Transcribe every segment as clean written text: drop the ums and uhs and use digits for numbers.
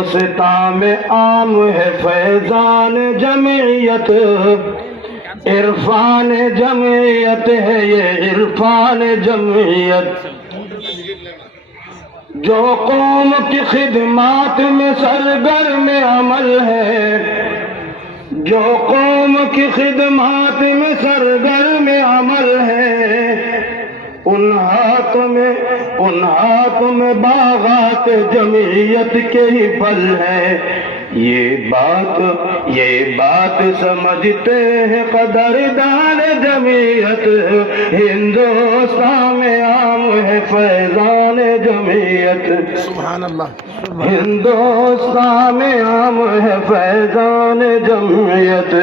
ہندوستان میں عام ہے فیضان جمعیت، عرفان جمعیت ہے یہ عرفان جمعیت، جو قوم کی خدمات میں سرگرم عمل ہے، جو قوم کی خدمات میں سرگرم عمل ہے، ان ہاتھوں میں باغات جمعیت کے ہی پھل ہے۔ یہ بات سمجھتے ہیں قدردان جمعیت، ہندوستان میں عام ہے فیضان جمعیت، سبحان اللہ۔ ہندوستان میں عام ہے فیضان جمعیت،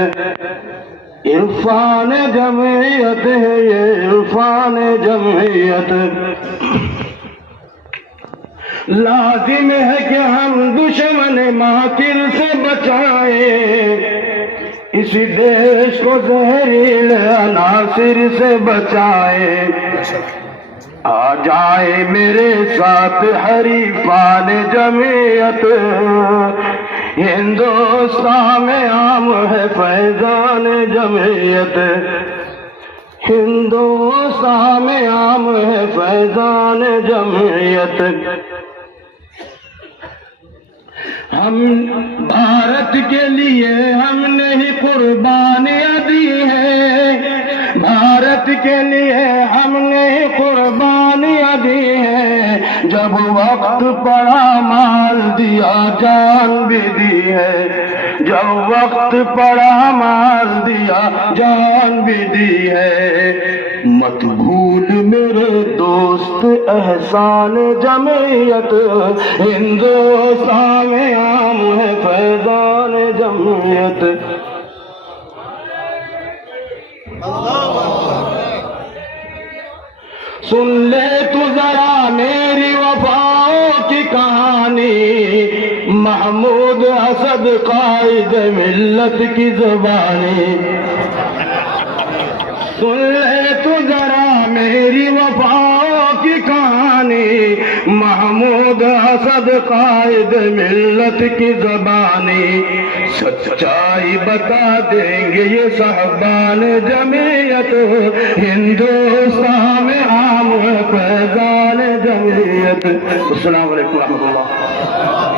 عرفان جمعیت ہے یہ عرفان جمعیت۔ لازم ہے کہ ہم دشمن ماکر سے بچائیں، اسی دیش کو زہریل عناصر سے بچائیں۔ آ جائے میرے ساتھ حریفان جمعیت، ہندوستان میں عام ہے فیضان جمعیت، ہندوستان میں عام ہے فیضان جمعیت۔ ہم بھارت کے لیے ہم نے ہی قربانیاں دی ہیں، بھارت کے لیے ہم نے ہی قربانیاں دی ہیں، جب وقت پڑا مال دیا جان بھی دی ہے، جب وقت پڑا مال دیا جان بھی دی ہے۔ مت بھول میرے دوست احسان جمعیت، ہندوستان میں عام ہے فیضان جمعیت۔ سن لے تو ذرا میری وفاؤں کی کہانی، محمود اسد قائد ملت کی زبانی۔ سن لے تو ذرا میری وفاؤں کی کہانی، محمود اسد قائد ملت کی زبانی۔ سچائی بتا دیں گے یہ صاحبان جمعیت، ہندوستان میں عام ہے فیضان جمعیت۔ السلام علیکم ورحمۃ اللہ۔